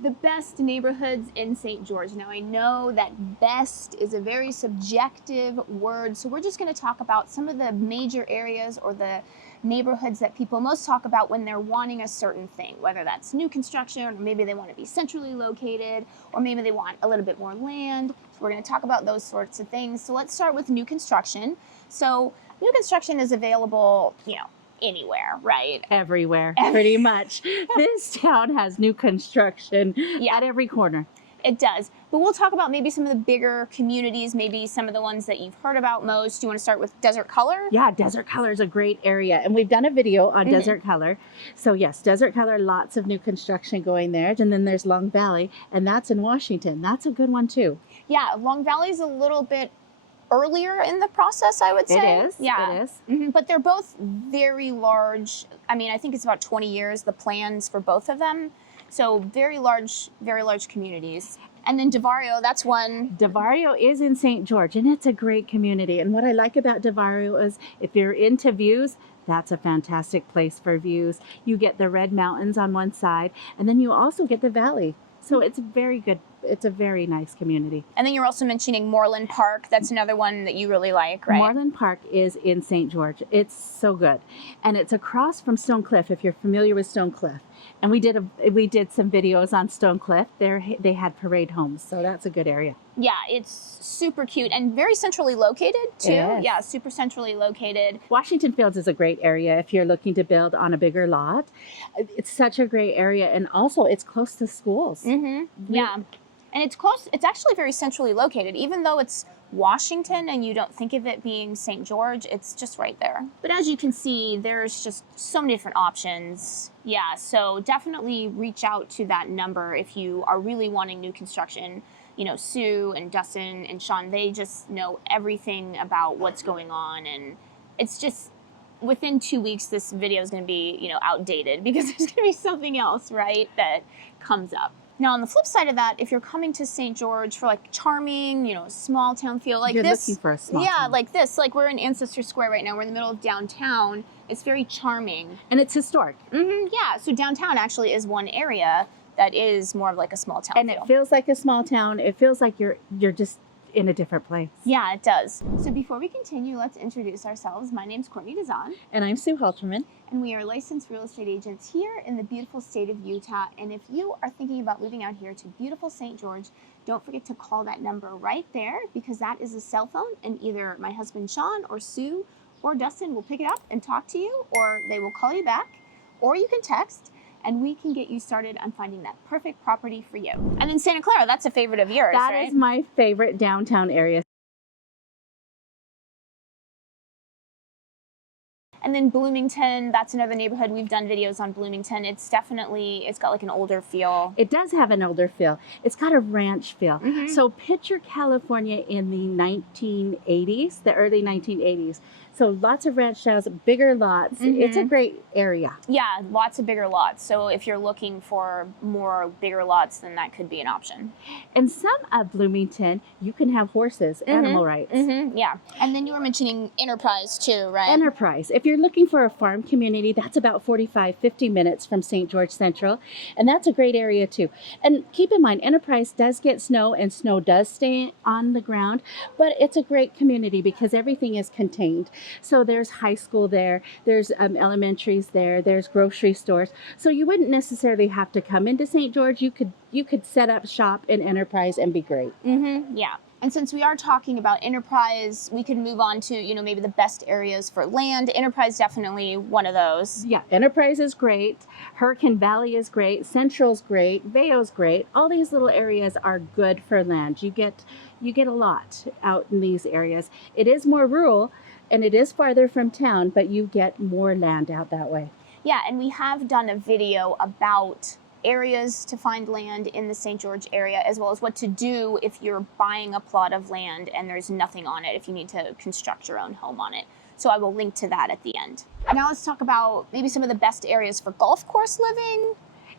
The best neighborhoods in St. George. Now, I know that best is a very subjective word, so we're just going to talk about some of the major areas or the neighborhoods that people most talk about when they're wanting a certain thing, whether that's new construction, or maybe they want to be centrally located, or maybe they want a little bit more land. So we're going to talk about those sorts of things. So let's start with new construction. So new construction is available, anywhere, right? Everywhere, pretty much. This town has new construction at every corner. It does. But we'll talk about maybe some of the bigger communities, maybe some of the ones that you've heard about most. Do you want to start with Desert Color? Yeah, Desert Color is a great area. And we've done a video on Desert Color. So yes, Desert Color, lots of new construction going there. And then there's Long Valley, and that's in Washington. That's a good one too. Yeah, Long Valley's a little bit earlier in the process, I would say. It is. Yeah. It is. But they're both very large. I mean, I think it's about 20 years, the plans for both of them. So very large communities. And then DeVario, that's one. DeVario is in St. George, and it's a great community. And what I like about DeVario is if you're into views, that's a fantastic place for views. You get the Red Mountains on one side, and then you also get the valley. So it's very good. It's a very nice community. And then you're also mentioning Moreland Park. That's another one that you really like, right? Moreland Park is in St. George. It's so good. And it's across from Stone Cliff, if you're familiar with Stone Cliff. And we did some videos on Stone Cliff. They had parade homes, so that's a good area. Yeah, it's super cute and very centrally located too. Yes. Yeah, super centrally located. Washington Fields is a great area if you're looking to build on a bigger lot. It's such a great area, and also it's close to schools. Yeah, and it's close. It's actually very centrally located, even though it's Washington and you don't think of it being St. George, it's just right there. But as you can see, there's just so many different options. Yeah, so definitely reach out to that number if you are really wanting new construction. Sue and Dustin and Sean, they just know everything about what's going on, and it's just within 2 weeks this video is going to be outdated because there's going to be something else, right, that comes up. Now, on the flip side of that, if you're coming to St. George for like charming, small town feel like you're this. Looking for a small town. Like this. Like we're in Ancestor Square right now. We're in the middle of downtown. It's very charming. And it's historic. Yeah. So downtown actually is one area that is more of like a small town and feel. It feels like a small town. It feels like you're just in a different place. Yeah, it does. So before we continue, let's introduce ourselves. My name's Courtney Dazan. And I'm Sue Halterman. And we are licensed real estate agents here in the beautiful state of Utah. And if you are thinking about moving out here to beautiful St. George, don't forget to call that number right there, because that is a cell phone, and either my husband Sean or Sue or Dustin will pick it up and talk to you, or they will call you back, or you can text, and we can get you started on finding that perfect property for you. And then Santa Clara, that's a favorite of yours, That right? is my favorite downtown area. And then Bloomington, that's another neighborhood. We've done videos on Bloomington. It's got like an older feel. It does have an older feel. It's got a ranch feel. So picture California in the 1980s, the early 1980s. So lots of ranch styles, bigger lots. It's a great area. Yeah, lots of bigger lots. So if you're looking for more bigger lots, then that could be an option. In some of Bloomington, you can have horses, animal rights. Yeah. And then you were mentioning Enterprise too, right? Enterprise. If you're looking for a farm community, that's about 50 minutes from St. George Central. And that's a great area too. And keep in mind, Enterprise does get snow, and snow does stay on the ground, but it's a great community because everything is contained. So there's high school there, there's elementaries there, there's grocery stores. So you wouldn't necessarily have to come into St. George. You could set up shop in Enterprise and be great. Yeah. And since we are talking about Enterprise, we could move on to, maybe the best areas for land. Enterprise, definitely one of those. Yeah, Enterprise is great. Hurricane Valley is great. Central's great. Vail's great. All these little areas are good for land. You get a lot out in these areas. It is more rural, and it is farther from town, but you get more land out that way. Yeah, and we have done a video about areas to find land in the St. George area, as well as what to do if you're buying a plot of land and there's nothing on it, if you need to construct your own home on it. So I will link to that at the end. Now let's talk about maybe some of the best areas for golf course living.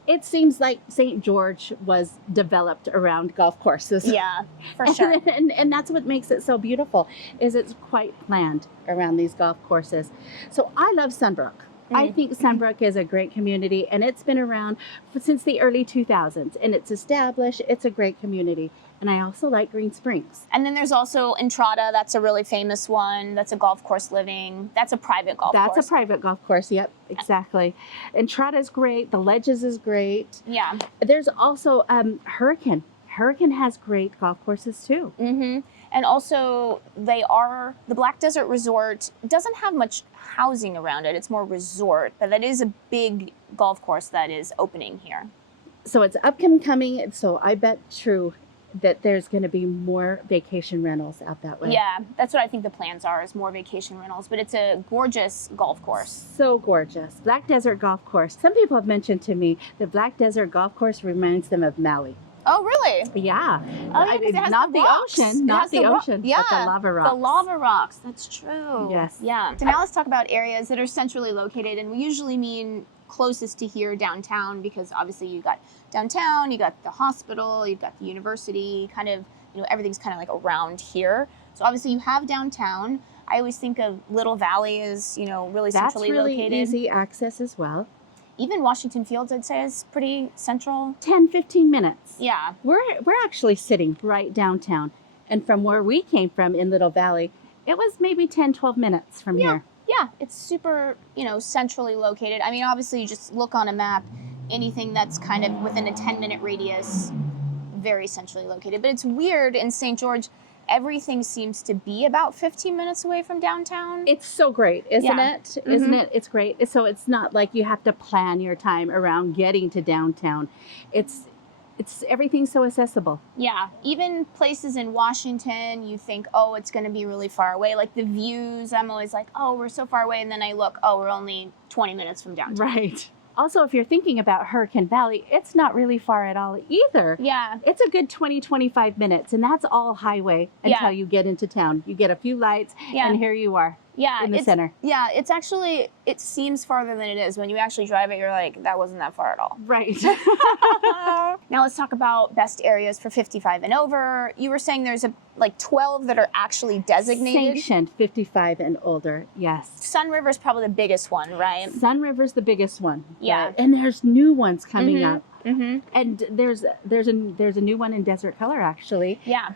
It seems like St. George was developed around golf courses. Yeah, for sure. and that's what makes it so beautiful, is it's quite planned around these golf courses. So I love Sunbrook. I think Sunbrook is a great community, and it's been around since the early 2000s, and it's established. It's a great community. And I also like Green Springs. And then there's also Entrada. That's a really famous one. That's a golf course living. That's a private golf course. That's a private golf course. Yep, exactly. Entrada is great. The Ledges is great. Yeah. There's also Hurricane. Hurricane has great golf courses too. Mm-hmm. And also, the Black Desert Resort doesn't have much housing around it. It's more resort, but that is a big golf course that is opening here. So it's upcoming. So I bet true that there's going to be more vacation rentals out that way. Yeah, that's what I think the plans are, is more vacation rentals. But it's a gorgeous golf course. So gorgeous. Black Desert Golf Course. Some people have mentioned to me that Black Desert Golf Course reminds them of Maui. Oh, really? Yeah. Oh, yeah, 'cause it has not the the rocks. ocean, It not has the ocean, yeah, but the lava rocks. The lava rocks. That's true. Yes. Yeah. So now let's talk about areas that are centrally located, and we usually mean closest to here, downtown, because obviously you got downtown, you got the hospital, you've got the university, kind of, everything's kind of like around here. So obviously you have downtown. I always think of Little Valley as, really centrally That's really located. easy access as well. Even Washington Fields, I'd say, is pretty central. 10, 15 minutes. Yeah. We're actually sitting right downtown. And from where we came from in Little Valley, it was maybe 10, 12 minutes from here. Yeah, it's super, centrally located. I mean, obviously, you just look on a map, anything that's kind of within a 10-minute radius, very centrally located. But it's weird in St. George, everything seems to be about 15 minutes away from downtown. It's so great, isn't Yeah. it? Isn't it? It's great. So it's not like you have to plan your time around getting to downtown. It's everything's so accessible. Yeah, even places in Washington, you think, oh, it's going to be really far away. Like the views, I'm always like, oh, we're so far away. And then I look, oh, we're only 20 minutes from downtown. Right. Also, if you're thinking about Hurricane Valley, it's not really far at all either. Yeah. It's a good 20, 25 minutes, and that's all highway until Yeah. you get into town. You get a few lights, Yeah. and here you are Yeah, in the center. Yeah, it's actually, it seems farther than it is. When you actually drive it, you're like, that wasn't that far at all. Right. Now let's talk about best areas for 55 and over. You were saying there's 12 that are actually designated. Sanctioned 55 and older, yes. Sun River's probably the biggest one, right? Sun River's the biggest one. Yeah. Right? And there's new ones coming up. Mm-hmm. And there's a new one in Desert Color, actually. Yeah.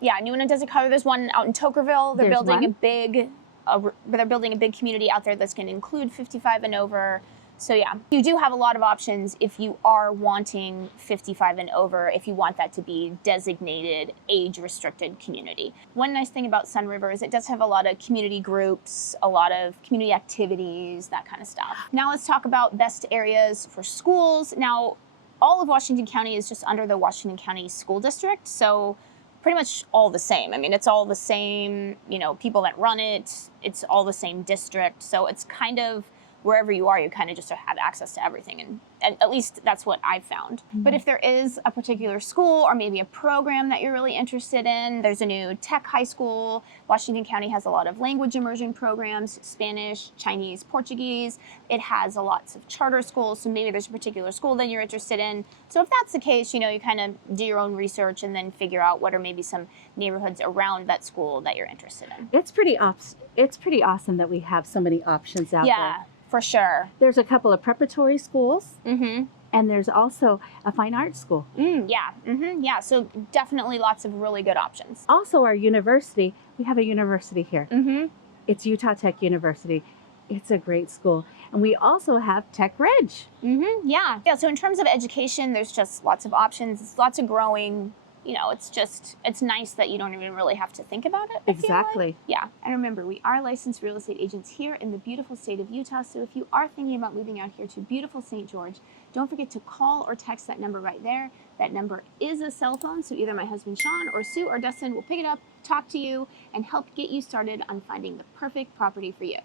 Yeah, new one in Desert Color. There's one out in Tokerville. They're There's building one. they're building a big community out there that's going to include 55 and over. So yeah, you do have a lot of options if you are wanting 55 and over, if you want that to be designated age-restricted community. One nice thing about Sun River is it does have a lot of community groups, a lot of community activities, that kind of stuff. Now let's talk about best areas for schools. Now, all of Washington County is just under the Washington County School District, so pretty much all the same. I mean, it's all the same, people that run it, it's all the same district, so it's kind of, wherever you are, you kind of just have access to everything. And at least that's what I've found. Mm-hmm. But if there is a particular school or maybe a program that you're really interested in, there's a new tech high school. Washington County has a lot of language immersion programs, Spanish, Chinese, Portuguese. It has lots of charter schools. So maybe there's a particular school that you're interested in. So if that's the case, you kind of do your own research and then figure out what are maybe some neighborhoods around that school that you're interested in. It's pretty awesome that we have so many options out there. Yeah. For sure. There's a couple of preparatory schools, Mm-hmm. and there's also a fine arts school. Yeah. Mm-hmm. Yeah. So definitely lots of really good options. Also, our university, we have a university here. Mm-hmm. It's Utah Tech University. It's a great school. And we also have Tech Ridge. Mm-hmm. Yeah. Yeah. So in terms of education, there's just lots of options. It's lots of growing. It's nice that you don't even really have to think about it. I feel Exactly. like. Yeah. And remember, we are licensed real estate agents here in the beautiful state of Utah. So if you are thinking about moving out here to beautiful St. George, don't forget to call or text that number right there. That number is a cell phone. So either my husband, Sean, or Sue or Dustin will pick it up, talk to you, and help get you started on finding the perfect property for you.